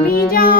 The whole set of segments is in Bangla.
আমি যার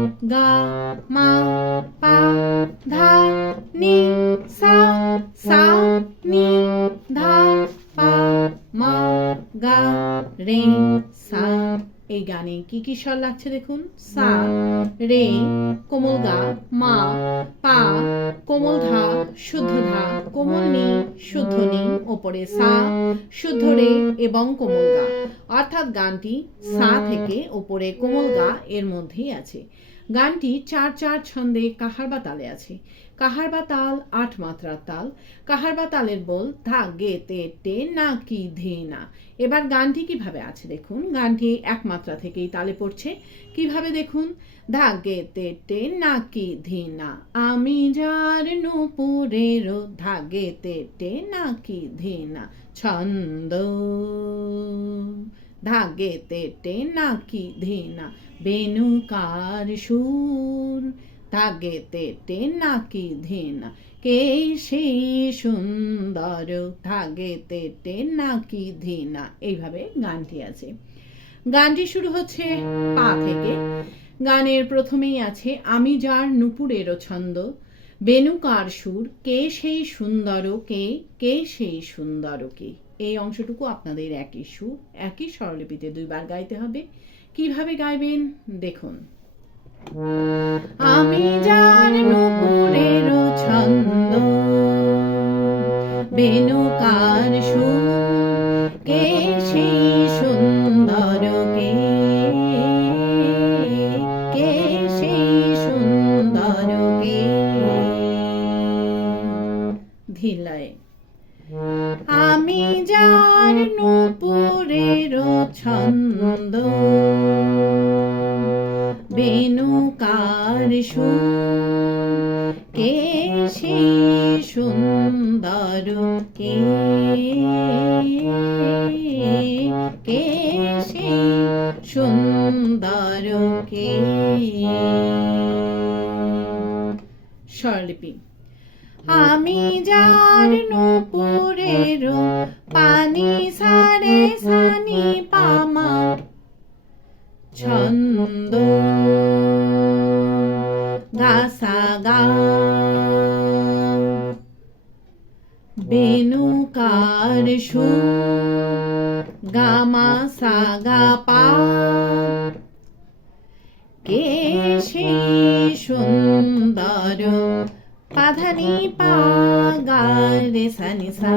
গা, মা, পা, ধা, নি, সা সা, নি, ধা, পা, মা, গা, রে, সা। এই গানে কি কি স্বর লাগছে দেখুন? সা, রে, কোমল গা, মা, পা, কোমল ধা, শুদ্ধ ধা, কোমল নি, শুদ্ধ নি, ওপরে সা, শুদ্ধ রে এবং কোমল গা। অর্থাৎ গানটি সা থেকে ওপরে কোমল গা এর মধ্যেই আছে। গানটি চার চার ছন্দে কাহার বা তালে আছে। কাহার বা তাল আট মাত্রার তাল, কাহার বা তালের বল ধা গে তে টে না কি ধে না। এবার গানটি কীভাবে আছে দেখুন। গানটি এক মাত্রা থেকেই তালে পড়ছে। কীভাবে দেখুন? ধা গে তে টে না কি ধে না। আমি যার নুপুরের ধাগে তে টে না কি ধে না। ছন্দ ধাগে তে টে না কি ধে না বেনুকার সুর ধাগে তে টে না কি সেই সুন্দর ধাগে তে টে না কি ধে না এইভাবে গানটি আছে। গানটি শুরু হচ্ছে পা থেকে। গানের প্রথমেই আছে, আমি যার নুপুরেরও ছন্দ, বেনুকার সুর, কে সেই সুন্দর কে কে সেই সুন্দর কে। এই অংশটুকু আপনাদের একই সুর একই স্বরলিপিতে দুইবার গাইতে হবে। কীভাবে গাইবেন? দেখুন। আমি যার নুপুরের ছন্দ বেনুকার কে সেই সুন্দর কে কে সেই সুন্দর কে। ধিলয় আমি যার নুপুরের ছন্দ বেনুকার সুর কে সেই সুন্দর, কে কে সেই সুন্দর, কে স্বরলিপি। আমি যার নুপুরের রে সা নি সা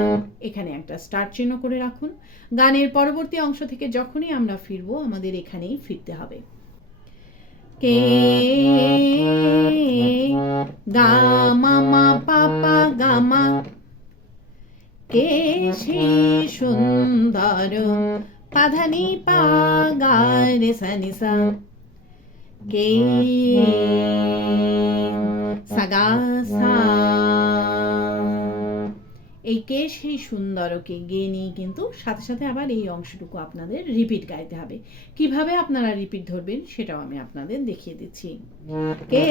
এখানে একটা স্টার্ট চিহ্ন করে রাখুন। গানের পরবর্তী অংশ থেকে যখনই আমরা ফিরবো আমাদের এখানেই ফিরতে হবে। কে গা মা পা পা গা মা। কে সেই সুন্দর পাধানি পা গা রে সা নি সা। কে সাগা সা। এই কে সেই সুন্দরকে গে নিয়ে কিন্তু সাথে সাথে আবার এই অংশটুকু আপনাদের রিপিট গাইতে হবে। কীভাবে আপনারা রিপিট ধরবেন সেটাও আমি আপনাদের দেখিয়ে দিচ্ছি। কে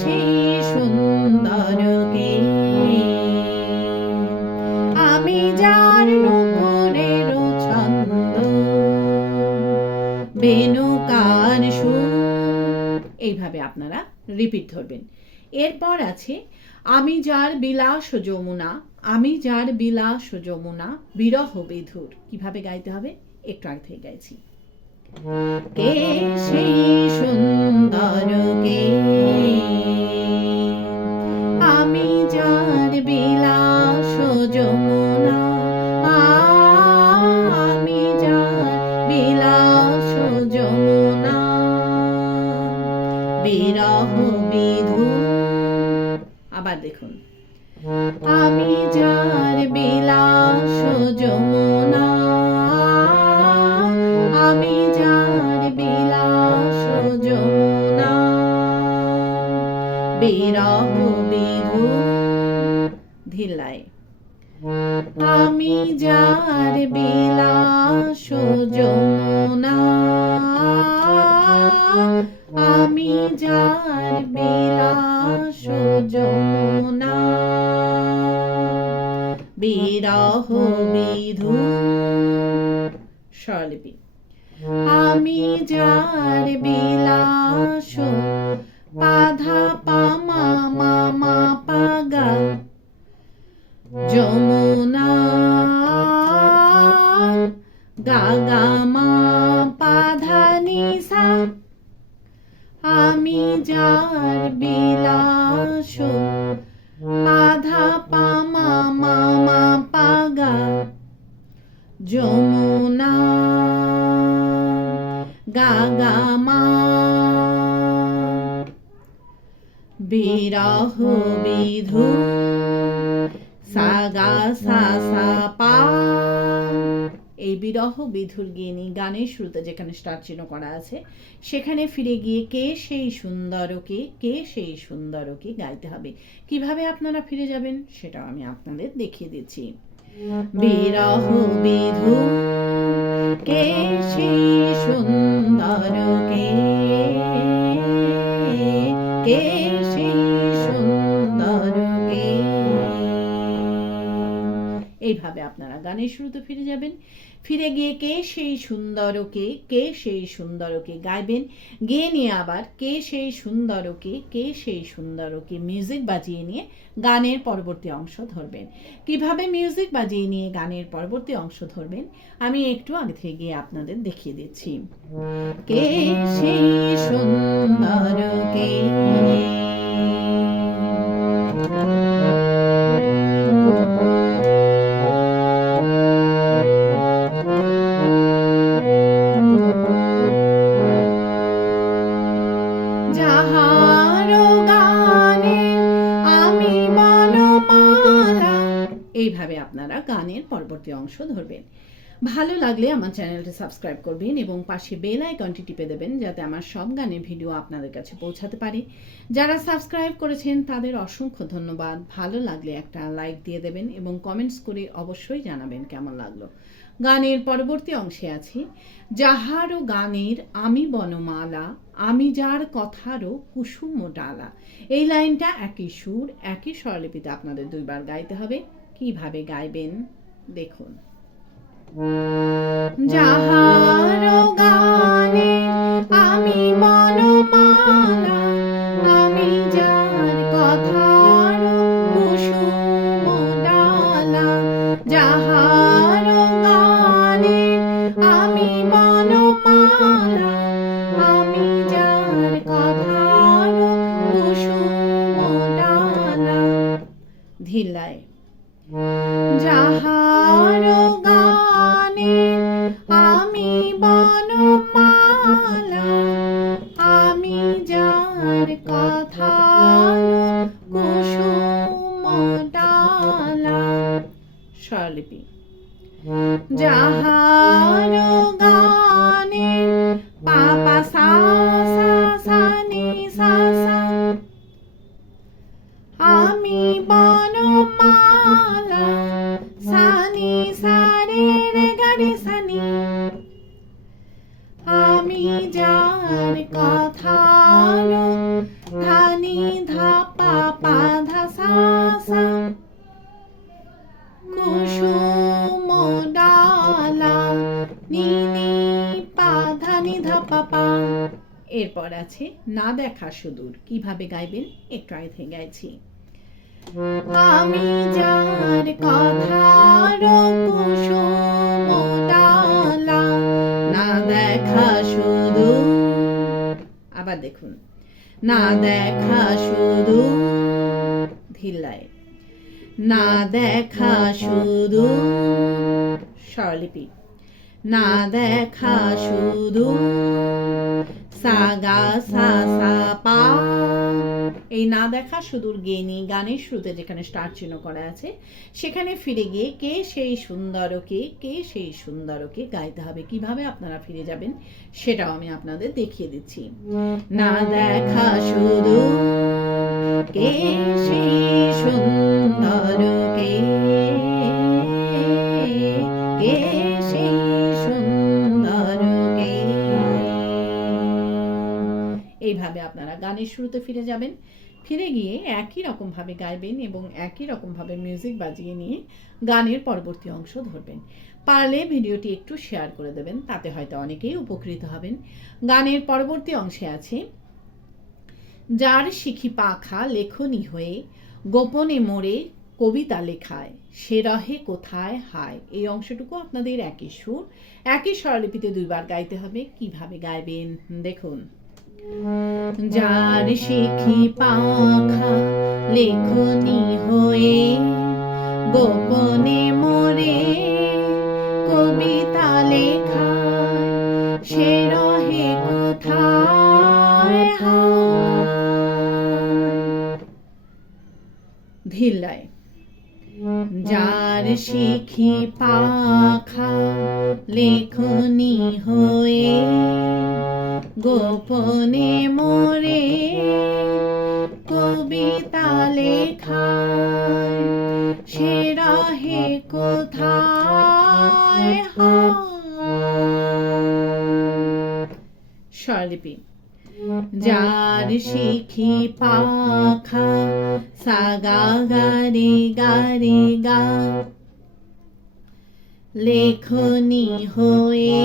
সেই সুন্দরকে? আমি যার নুপুরের ছন্দ বেনুকার সুর। এইভাবে আপনারা রিপিট ধরবেন। এরপর আছে আমি যার বিলাস যমুনা, আমি যার বিলাস যমুনা, বিরহ বিধুর। কীভাবে গাইতে হবে? একটু আগে থেকে গাইছি। সেই সুন্দর কে? দেখুন। আমি যার বিলাস যমুনা আমি যার বিলাস যমুনা। বিরহ বিধু ধিলাই আমি যার স্বরলিপি আমি যার বিলাস পাধা পামা মামা পাগা। যমুনা গাগা যমুনা, গাগা মা, বিরহ বিধু, সাগা সা সা পা। এই বিরহ বিধুর গিনি গানের শুরুতে যেখানে স্টার চিহ্ন করা আছে, সেখানে ফিরে গিয়ে কে সেই সুন্দরকে, কে সেই সুন্দরকে গাইতে হবে। কীভাবে আপনারা ফিরে যাবেন, সেটাও আমি আপনাদের দেখিয়ে দিচ্ছি। বিরহ বিধু কে সেই সুন্দরকে কে? সেই সুন্দরকে এইভাবে আপনারা গানের শুরুতে ফিরে যাবেন। ফিরে গিয়ে কে সেই সুন্দরকে, কে সেই সুন্দরকে গাইবেন? গেয়ে নিয়ে আবার কে সেই সুন্দরকে, কে সেই সুন্দরকে মিউজিক বাজিয়ে নিয়ে গানের পরবর্তী অংশ ধরবেন। কীভাবে মিউজিক বাজিয়ে নিয়ে গানের পরবর্তী অংশ ধরবেন? আমি একটু আগে থেকে গিয়ে আপনাদের দেখিয়ে দিচ্ছি। কে সেই সুন্দরকে ভালো লাগলে আমার চ্যানেলটি সাবস্ক্রাইব করবেন এবং পাশে বেল আইকনটি টিপে দেবেন যাতে আমার সব গানের ভিডিও আপনাদের কাছে পৌঁছাতে পারে। যারা সাবস্ক্রাইব করেছেন, তাদের অসংখ্য ধন্যবাদ। ভালো লাগলে একটা লাইক দিয়ে দেবেন এবং কমেন্টস করে অবশ্যই জানাবেন কেমন লাগল। গানের পরবর্তী অংশে আছি। যাহারও গানের আমি বনমালা, আমি যার কথারও কুসুম ডালা। এই লাইনটা একই সুর, একই স্বরলিপিতে আপনাদের দুইবার গাইতে হবে। কীভাবে গাইবেন? দেখুন। যাহারও যার কথা ধানি ধাপা পা ধা সা সা। কুসুম ডালা নীনি পা ধানি ধাপা পা এরপর আছে না দেখা সুদূর। কীভাবে গাইবেন? একটু আগে গাইছি। আমি যার কথার কুসুম ডালা, না দেখা শুধু আবার দেখুন। না দেখা শুধু ধিল্লায় না দেখা শুধু স্বরলিপি। না দেখা শুধু সাগা সা সা পা। এই না দেখা সুদূর গেনি গানের শুরুতে যেখানে স্টার চিহ্ন করা আছে সেখানে ফিরে গিয়ে কে সেই সুন্দরকে কে সেই সুন্দরকে গাইতে হবে কীভাবে আপনারা ফিরে যাবেন সেটাও আমি আপনাদের দেখিয়ে দিচ্ছি। না দেখা শুধু কে সেই সুন্দরকে কে আপনারা গানের শুরুতে ফিরে যাবেন। ফিরে গিয়ে একই রকমভাবে গাইবেন এবং একই রকমভাবে মিউজিক বাজিয়ে নিয়ে গানের পরবর্তী অংশ ধরবেন। পারলে ভিডিওটি একটু শেয়ার করে দেবেন, তাতে হয়তো অনেকেই উপকৃত হবেন। গানের পরবর্তী অংশে আছে, যার শিখি পাখা লেখনি হয়ে, গোপনে মোড়ে কবিতা লেখায়, সে রহে কোথায় হায়। এই অংশটুকু আপনাদের একই সুর, একই স্বরলিপিতে দুইবার গাইতে হবে। কীভাবে গাইবেন? দেখুন। যার শিখি পাখা লেখনি হয়ে গোপনে মরে, কবিতা লেখা সে রহে কোথায় ধিল্লায় যার শিখি পাখা লেখনি হয়ে গোপনে মোরে কবিতা লেখায় সে রহে কোথায়? স্বরলিপি যার শিখি পাখা, সাগা গারে গারে গা লেখনি হয়ে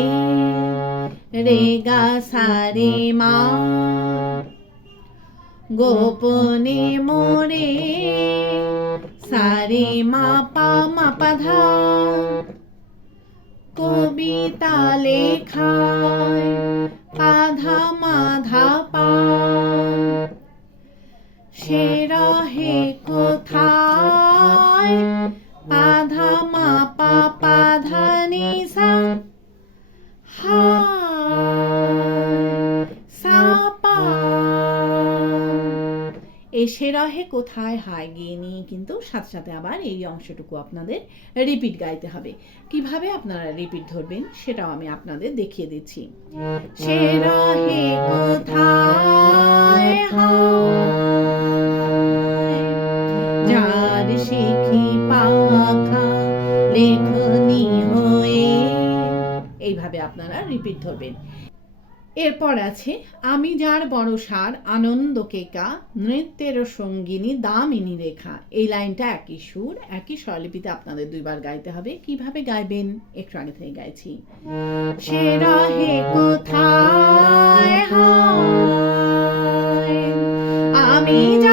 রেগা সারে মা। গোপনে মোরে সারে মা পা মা পা ধা কবিতা লেখায় পাধা মাধা পা সে রহে কোথায় এসে রহে কোথায়? হায় গিয়ে নিয়ে কিন্তু সাথে সাথে আবার এই অংশটুকু আপনাদের রিপিট গাইতে হবে। কীভাবে আপনারা রিপিট ধরবেন সেটাও আমি আপনাদের দেখিয়ে দিচ্ছি। সে রহে কোথায়? এইভাবে আপনারা রিপিট ধরবেন। এরপর আছে, আমি যার বড় সার, আনন্দ কেকা, নৃত্যের সঙ্গিনী, দামিনী রেখা। এই লাইনটা একই সুর, একই স্বরলিপিতে আপনাদের দুইবার গাইতে হবে। কীভাবে গাইবেন? একটু আগে থেকে গাইছি। কোথায়? আমি যার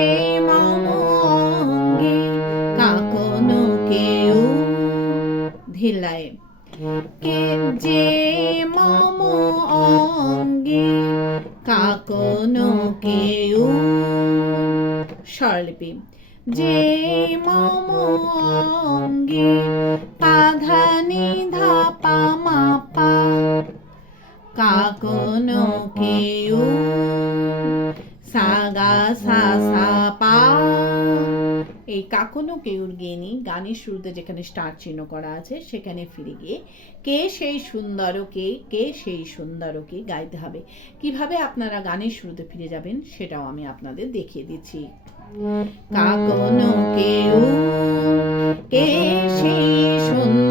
কেউ স্বরলিপি। যে মম অঙ্গে পাধানি ধাপা মাপা কাকনো কেউ সাগা সা এই কাকনো কেউর গেনি গানের শুরুতে যেখানে স্টার চিহ্ন করা আছে, সেখানে ফিরে গিয়ে কে সেই সুন্দরকে কে সেই সুন্দরকে গাইতে হবে। কীভাবে আপনারা গানের শুরুতে ফিরে যাবেন সেটাও আমি আপনাদের দেখিয়ে দিচ্ছি। কাকনো কেউ, কে সেই সুন্দরকে